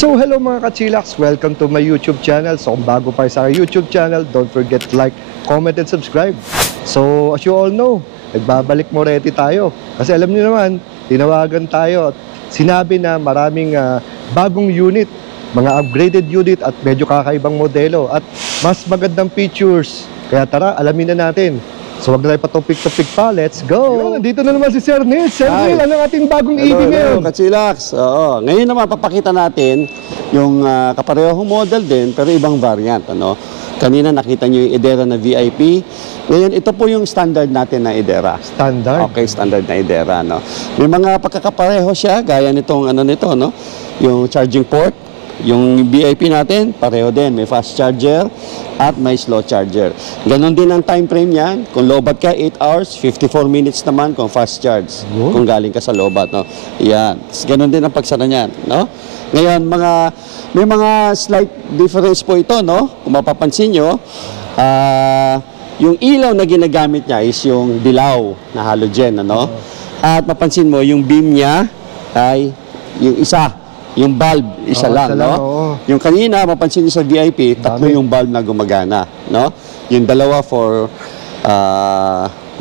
So hello mga ka-chillax, welcome to my YouTube channel. So kung bago pa sa YouTube channel, don't forget to like, comment, and subscribe. So as you all know, nagbabalik Moretti tayo. Kasi alam niyo naman, tinawagan tayo at sinabi na maraming bagong unit, mga upgraded unit at medyo kakaibang modelo at mas magandang features. Kaya tara, alamin na natin. So wag na tayo patopik-topik pa, let's go! Yo, nandito na naman si Sir Neil. Sir Neil, ano ang ating bagong EV ngayon? Hello, ka-chillax. Oo. Ngayon naman papakita natin yung kaparehong model din pero ibang variant. Ano? Kanina nakita nyo yung Idera na VIP. Ngayon, ito po yung standard natin na Idera. Standard? Okay, standard na Idera. No? May mga pagkakapareho siya, gaya nitong ano nito, no? Yung charging port. Yung VIP natin, pareho din. May fast charger at may slow charger. Ganon din ang time frame niyan. Kung lobat ka, 8 hours, 54 minutes naman kung fast charge. Kung galing ka sa lobat. No? Yan. Ganon din ang pagsara niyan. No? Ngayon, may mga slight difference po ito. No? Kung mapapansin nyo, yung ilaw na ginagamit niya is yung dilaw na halogen. Ano? At mapansin mo, yung beam niya ay yung isa. Yung bulb, isa lang, no? Yung kanina, mapansin niyo sa VIP, tatlo yung bulb na gumagana, no? Yung dalawa for,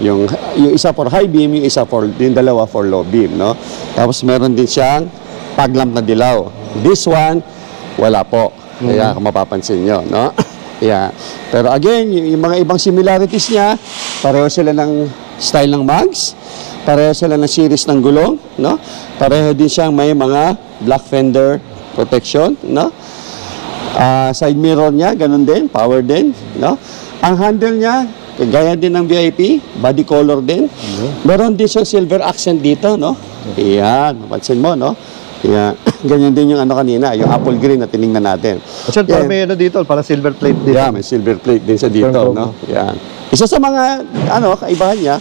yung isa for high beam, yung dalawa for low beam, no? Tapos meron din siyang paglamp na dilaw. This one, wala po. Kaya kung mapapansin nyo, no? Yeah. Pero again, yung mga ibang similarities niya, pareho sila ng style ng mags, pareho sila ng series ng gulong, no? Pareho din siyang may mga black fender protection, no? Side mirror niya, ganun din, power din, no? Ang handle niya, gaya din ng VIP, body color din. Meron din siyang silver accent dito, no? Iyan, mapansin mo, no? Yeah. Ganyan din yung ano kanina, yung apple green na tiningnan natin. Sir, para may ano dito, para silver plate dito. Yeah, may silver plate din sa dito, no? Yan. Isa sa mga ano kaibahan niya,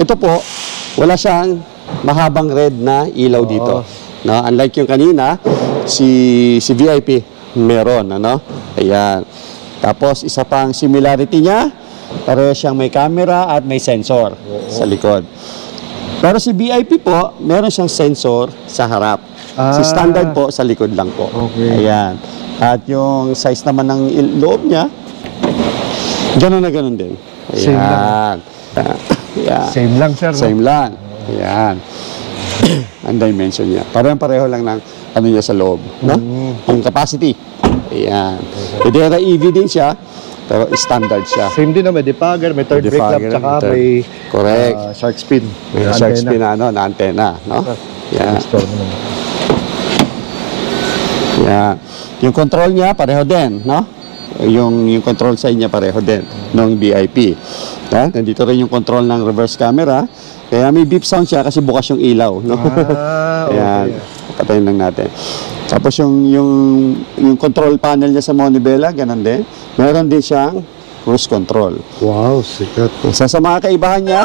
ito po, wala siyang mahabang red na ilaw dito. No, unlike yung kanina, si VIP meron, ano? Ayan. Tapos isa pang similarity niya, pareho siyang may camera at may sensor sa likod. Pero si VIP po, meron siyang sensor sa harap. Si standard po sa likod lang po. Okay. Ayan. At yung size naman ng loob niya, gano'n na gano'n din. Ayan. Same lang. Ayan. Same lang, sir. Same lang. Ayan. Ang dimension niya. Pareho lang ng ano niya sa loob. No? Ang capacity. Ayan. Idera EV din siya, pero standard siya. Same din na may defogger, may third brake lamp, tsaka may shark spin. May shark spin na, ano, na antena. No? Ayan. Ayan. Yung control niya, pareho din. No? Yung control side niya, pareho din. Nung VIP. Nandito rin yung control ng reverse camera. Kaya may beep sound siya kasi bukas yung ilaw. No? Ayan. Patayin lang natin. Tapos yung control panel niya sa Monibela, ganun din. Meron din siyang cruise control. Wow, sikat. Isa sa mga kaibahan niya,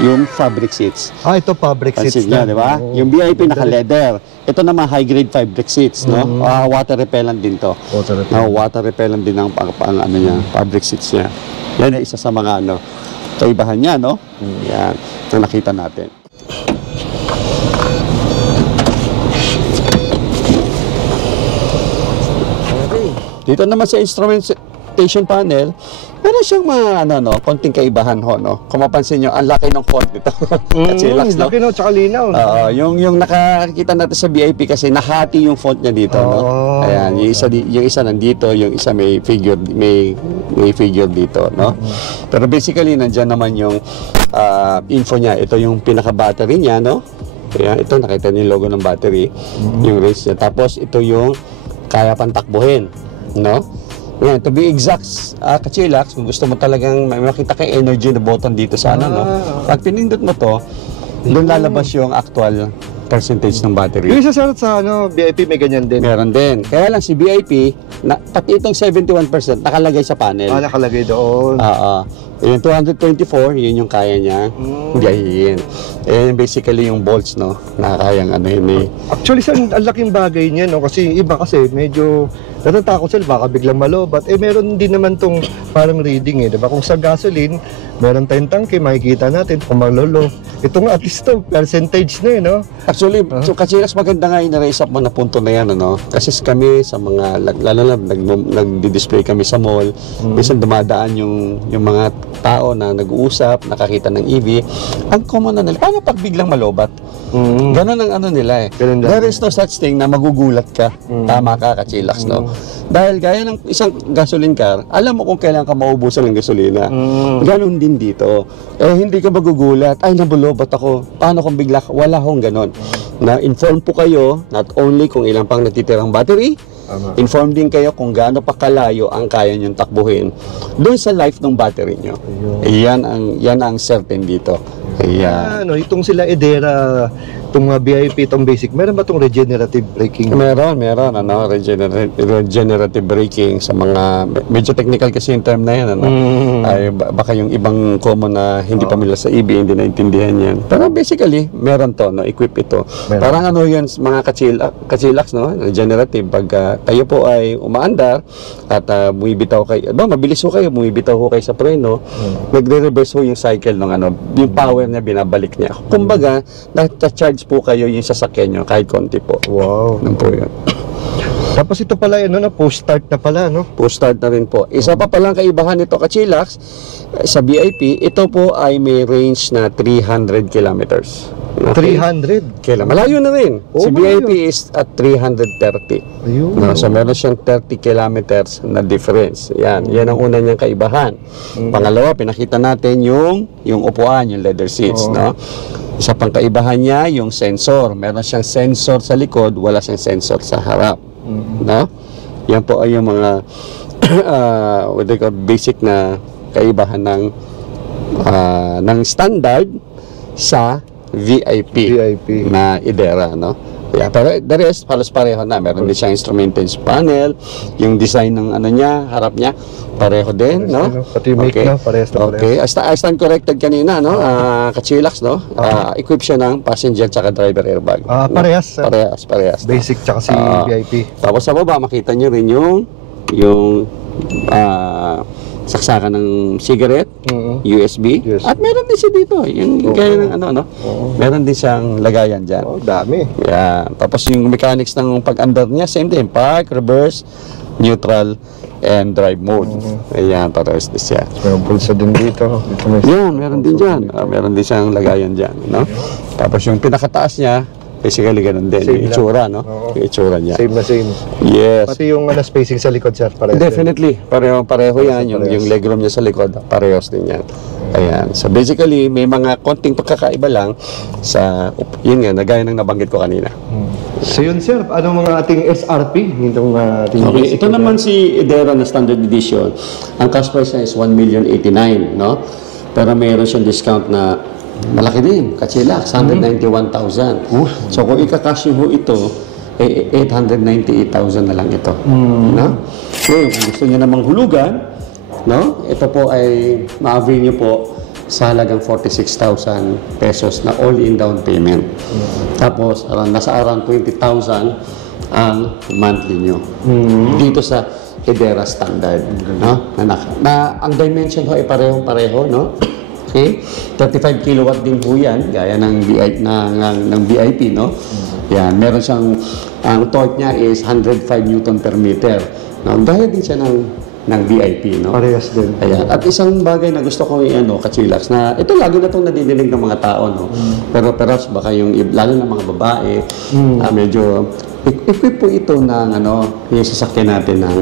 yung fabric seats. Ito fabric seats niya, di ba? Yung VIP naka-leather. Ito naman high-grade fabric seats, no? Water repellent din to. Water repellent din ang ano niya, fabric seats niya. Yan ay isa sa mga ano, kaibahan niya, no? Yan, na nakita natin. Dito naman sa instrumentation panel, meron siyang mga konting kaibahan ho, no? Kung mapansin nyo, ang laki ng font nito. Chillax, no? Laki, no? Tsaka linaw. Yung nakakita natin sa VIP kasi nahati yung font niya dito, no? Ayan, yung isa nandito, yung isa may figure dito, no? Pero basically, nandyan naman yung info niya. Ito yung pinaka-battery niya, no? Ayan, ito, nakita niyo yung logo ng battery, yung range niya. Tapos, ito yung kaya pang takbuhin, no? Yan, to be exact, ka-chillax, kung gusto mo talagang makita kay energy na button dito sa ano, no? Pag pinindot mo to, doon lalabas yung actual percentage ng battery. Yung isa sa VIP may ganyan din. Meron din. Kaya lang si VIP, pati itong 71% nakalagay sa panel. Nakalagay doon. Yung 224, yun yung kaya niya gahihin. And basically yung bolts, no, nakakayang ano yun eh. Actually, ang laking bagay niya, no? Kasi iba kasi medyo natatakot sila, baka biglang malobat. Meron din naman tong parang reading, diba? Kung sa gasoline, meron tayong tangke, makikita natin kung malolo. Ito nga, at least to, percentage na, no? Actually, so kasi mas maganda nga yung na-raise up mo na punto na yan, ano? Kasi kami sa mga, lalo na nag-display kami sa mall, minsan dumadaan yung mga tao na nag-uusap, nakakita ng EV, ang common na nila, paano pag biglang malobat? Ganon ang ano nila eh. There is no such thing na magugulat ka. Tama ka, kachilax, no? Dahil gaya ng isang gasoline car, alam mo kung kailan ka maubusan ng gasolina. Ganon din dito. Hindi ka magugulat, ay nabulobat ako. Paano kung bigla, wala hong ganon. Na-inform po kayo, not only kung ilang pang natitirang battery, inform din kayo kung gaano pa kalayo ang kaya nyong takbuhin doon sa life ng battery nyo. Yan ang certain dito. Ano, itong sila Edera, itong VIP, itong basic, meron ba itong regenerative braking? Meron, ano, regenerative braking sa mga, medyo technical kasi yung term na yan, ano. Ay, baka yung ibang common na hindi pamilya sa EV, hindi naintindihan yan. Pero basically, meron to, no, equip ito. Parang ano yan, mga kachilax, no, regenerative, pag kayo po ay umaandar at bumibitaw kayo, mabilis ho kayo, bumibitaw ho kayo sa preno, nagre-reverse ho yung cycle ng ano, yung power na binabalik niya. Kumbaga, na-charge po kayo yung sasakyan nyo kahit konti po. Wow. Ano po yun. Tapos ito pala, ano na, post-start na pala, no? Post-start na rin po. Isa pa palang kaibahan nito, kachilax, sa VIP, ito po ay may range na 300 kilometers. Okay. 300? Malayo na rin. Si malayo. VIP is at 330. Ayun. No, so meron siyang 30 kilometers na difference. Yan ang una niyang kaibahan. Pangalawa, pinakita natin yung upuan, yung leather seats, no? Isa pang kaibahan niya, yung sensor. Meron siyang sensor sa likod, wala siyang sensor sa harap. No? Yan po ay yung mga what they call basic na kaibahan ng standard sa VIP na Edera, no? Pero the rest, halos pareho na. Meron din siyang instrumentation panel, yung design ng ano niya, harap niya, pareho din, no? Pati yung make na, parehas na Okay, I stand corrected kanina, no? Kachilax, no? Equip siya ng passenger tsaka driver airbag. Parehas. Parehas. Basic tsaka si VIP. Tapos sa baba, makita nyo rin yung saksakan ng cigarette, USB, at meron din siya dito, yung kaya ng ano, no? Meron din siyang lagayan dyan. Dami. Yeah. Tapos yung mechanics ng pag-andar niya, same din, park, reverse, neutral, and drive mode. Ayan, parehas din siya. Meron pulsa din dito. Yan, meron din dyan. Meron din siyang lagayan dyan, no? Tapos yung pinakataas niya, basically ganun din. Yung itsura, no? Yung itsura niya. Same na same. Yes. Pati yung spacing sa likod, sir, pareho. Definitely. Pareho yan. Yung legroom niya sa likod, parehos din yan. Ayan. So basically, may mga konting pagkakaiba lang sa, yun nga, nagaya ng nabanggit ko kanina. So yun, sir, ano mga ating SRP? Itong ating Okay, ito naman si Edera na standard edition. Ang cash price niya is 1,089,000, no? Pero mayroon siyang discount na malaki din, kachilax, 191,000. So kung ika-cash ho ito, 898,000 na lang ito. No? So kung gusto niyo namang hulugan, no? Ito po ay ma-avail niyo po sa halagang 46,000 pesos na all-in down payment. Tapos nasa around 20,000 ang monthly nyo. Dito sa Edera standard, no? Na ang dimension ho ay parehong-pareho, no? Okay? 35 kilowatt din po yan, gaya ng VIP, no? Yan, meron siyang, ang torque niya is 105 Newton per meter. No? Gaya din siya ng VIP, no? Parehas din. Ayan. At isang bagay na gusto ko kachilax, na ito lagi na itong nadidinig ng mga tao, no? Pero baka yung, lalo ng mga babae, medyo, equip po ito ng, yung sasakyan natin ng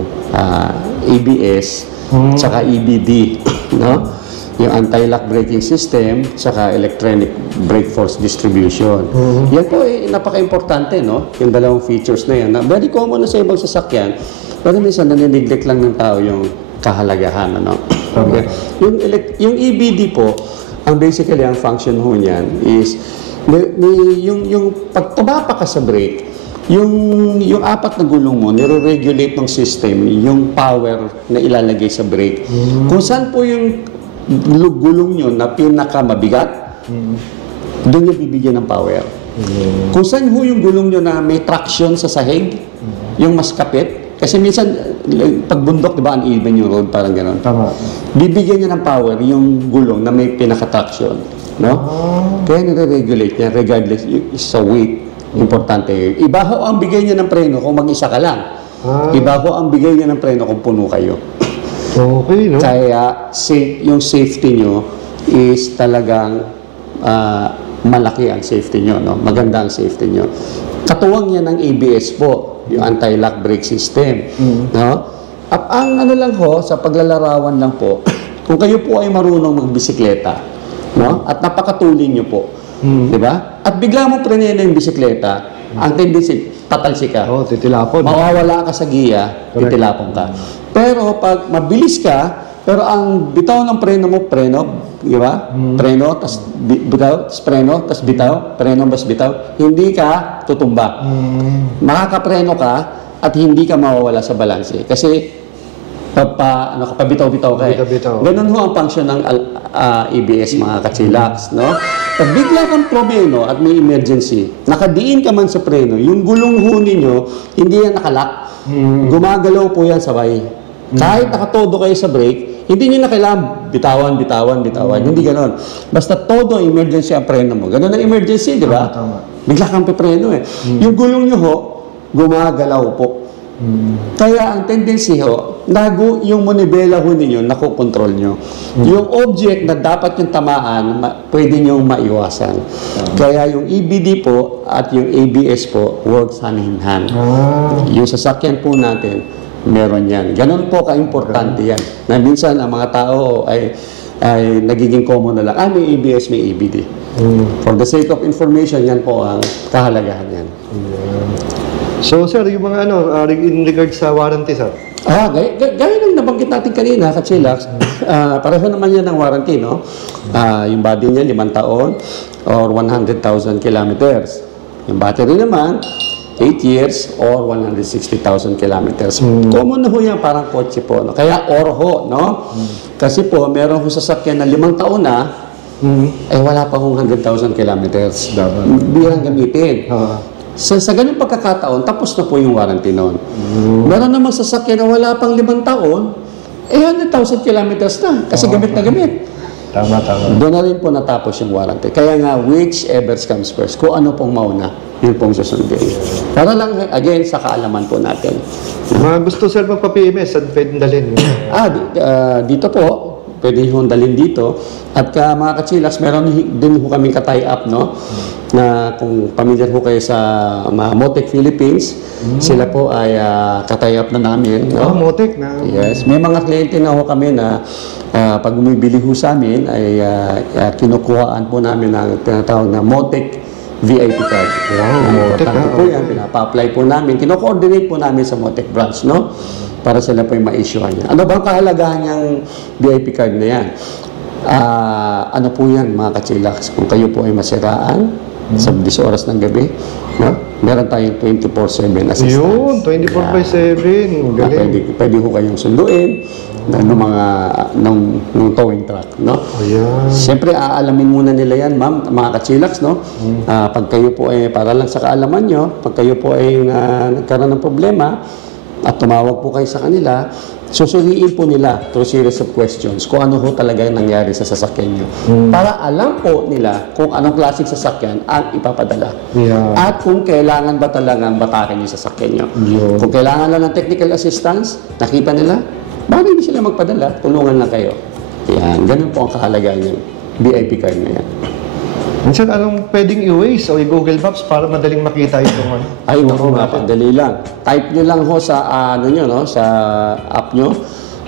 ABS, tsaka EBD, no? Yung anti-lock braking system, saka electronic brake force distribution. Yan po napaka-importante, no? Yung dalawang features na yan. Very common na sa ibang sasakyan, pero minsan nanineglect lang ng tao yung kahalagahan, ano? Okay. Yung EBD po, basically ang function ho niyan is yung pag tumapa ka sa brake, yung apat na gulong mo, nire-regulate ng system yung power na ilalagay sa brake. Kung saan po yung gulong nyo na pinakamabigat, doon nyo bibigyan ng power. Kung saan ho yung gulong nyo na may traction sa sahig, yung mas kapit, kasi minsan, pag bundok, di ba, uneven yung road, parang gano'n. Tama. Bibigyan niya ng power yung gulong na may pinaka-traction. No? Kaya nire-regulate niya, regardless sa weight. Importante yun. Iba ho ang bigay niya ng preno kung mag-isa ka lang. Iba ho ang bigay niya ng preno kung puno kayo. Okay, no? Kaya yung safety nyo is talagang malaki ang safety nyo. No? Maganda ang safety nyo. Katuwang yan ng ABS po, yung anti-lock brake system. No? At ang ano lang ho, sa paglalarawan lang po, kung kayo po ay marunong magbisikleta, no? At napakatuling nyo po, di ba? At bigla mo prenena yung bisikleta, ang tendency, tatalsi ka. Oh, titilapon. Mawawala ka sa giya, titilapon ka. Pero pag mabilis ka, pero ang bitaw ng preno mo, di ba? Preno, tas bitaw, tas preno, tas bitaw, preno, tas bitaw, hindi ka tutumba. Makakapreno ka at hindi ka mawawala sa balanse. Kasi pabitaw-bitaw ka eh. Ganun ho ang function ng ABS, mga kachilax, no? Pag bigla kang promeno at may emergency, nakadiin ka man sa preno, yung gulong ho ninyo, hindi yan nakalak. Gumagalaw po yan sabay. Kahit nakatodo kayo sa brake, hindi nyo na kailangan bitawan. Hindi ganon. Basta todo emergency ang preno mo. Ganon ang emergency, di ba? Bigla kang pipreno eh. Yung gulong nyo ho, gumagalaw po. Kaya ang tendency ho, yung manibela ho ninyo, nakokontrol nyo. Yung object na dapat yung tamaan, pwede nyo maiwasan. Kaya yung EBD po at yung ABS po, works hand in hand. Yung sasakyan po natin, meron yan. Ganon po ka-importante yan. Na minsan ang mga tao ay nagiging common na lang, may ABS, may EBD. For the sake of information, yan po ang kahalagahan yan. So, sir, yung mga in regards sa warranty, sir? Gaya ng nabanggit natin kanina, Kachilax, pareho naman yan ng warranty, no? Yung body niya, 5 taon or 100,000 kilometers. Yung battery naman, 8 years or 160,000 kilometers. Common na ho yan, parang kotse po. No? Kaya orho, no? Kasi po, meron ho sasakyan na 5 taon na, ay wala pa hong 100,000 kilometers. Birang gamitin. Sa ganung pagkakataon, tapos na po yung warranty noon. Meron namang sasakyan na wala pang 5 taon, 100,000 kilometers na, kasi gamit na gamit. Tama. Doon na rin po natapos yung warranty. Kaya nga, whichever comes first, kung ano pong mauna, yun pong susundin. Para lang, again, sa kaalaman po natin. Mga gusto, sir, magpa-PMS, saan pwedeng dalhin? Dito po, pwede yung dalhin dito. At mga kachilax, meron din ho kaming ka-tie up, no? Na kung pamilyar ho kayo sa Motec Philippines, sila po ay ka-tie up na namin. No? Motec na. Yes. May mga kliyente na ho kami na pag bumibili ho sa amin, ay kinukuhaan po namin ng tinatawag na Motec VIP card. Motec po yan, pinapa-apply po namin. Kino-coordinate po namin sa Motec branch, no? Para sila po yung ma-issuehan niya. Ano bang kahalagahan niyang VIP card na yan? Ano po yan, mga kachilax? Kung kayo po ay masiraan sa 10 oras ng gabi, no? Meron tayong 24/7 assistance. Yun, 24/7. Galing. Pwede ho kayong sunduin ng towing truck, no? Siyempre, aalamin muna nila yan, ma'am, mga kachilax, no? Pag kayo po ay, para lang sa kaalaman nyo, pag kayo po ay nagkaroon ng problema at tumawag po kayo sa kanila, susuriin po nila through series of questions kung ano ho talaga yung nangyari sa sasakyan nyo. Para alam po nila kung anong klaseng sasakyan ang ipapadala. At kung kailangan ba talagang batakin yung sasakyan nyo. Kung kailangan lang ng technical assistance, nakita nila, bakit hindi sila magpadala? Tulungan lang kayo. Yan, ganun po ang kahalagaan yung VIP card na yan. Minsan, anong pwedeng i-Waze o i-Google Maps para madaling makita itong Ay, naku, dali lang. Type nyo lang ho sa, sa app nyo,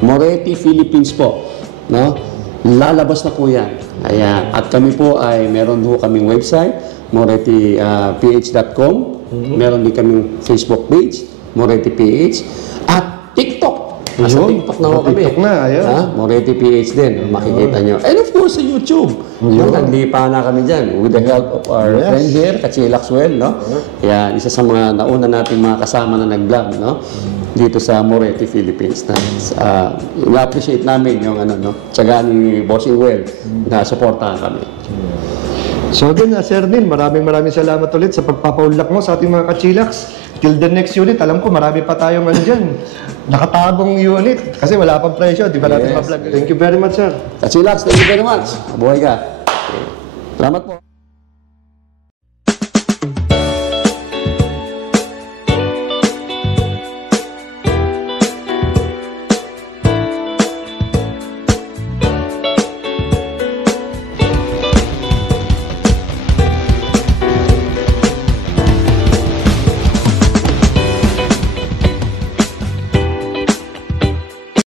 Moretti Philippines po. No? Lalabas na po yan. Ayan. At kami po ay meron ho kaming website, morettiph.com. Meron din kaming Facebook page, Moretti PH. At TikTok. Nasa Yun, TikTok na ako sa kami. TikTok na, ayun. Ha? Moretti PH din, makikita nyo. And of course, sa YouTube. Yung naglipa na kami dyan with the help of our Yes. friend here, Kachilaxwell, no? Yan, isa sa mga nauna nating mga kasama na nag-vlog, no? Dito sa Moretti, Philippines. Na-appreciate namin yung ano, no? Tsaga ni Bossing Well na supportahan kami. So again, Sir Neil, maraming salamat ulit sa pagpapaunlak mo sa ating mga kachilaks. Till the next unit, alam ko marami pa tayong ano dyan. Nakatagong unit kasi wala pang presyo, di ba natin Yes. ma-vlog. Thank you very much, sir. Kachilax, thank you very much. Buhay ka. Salamat po.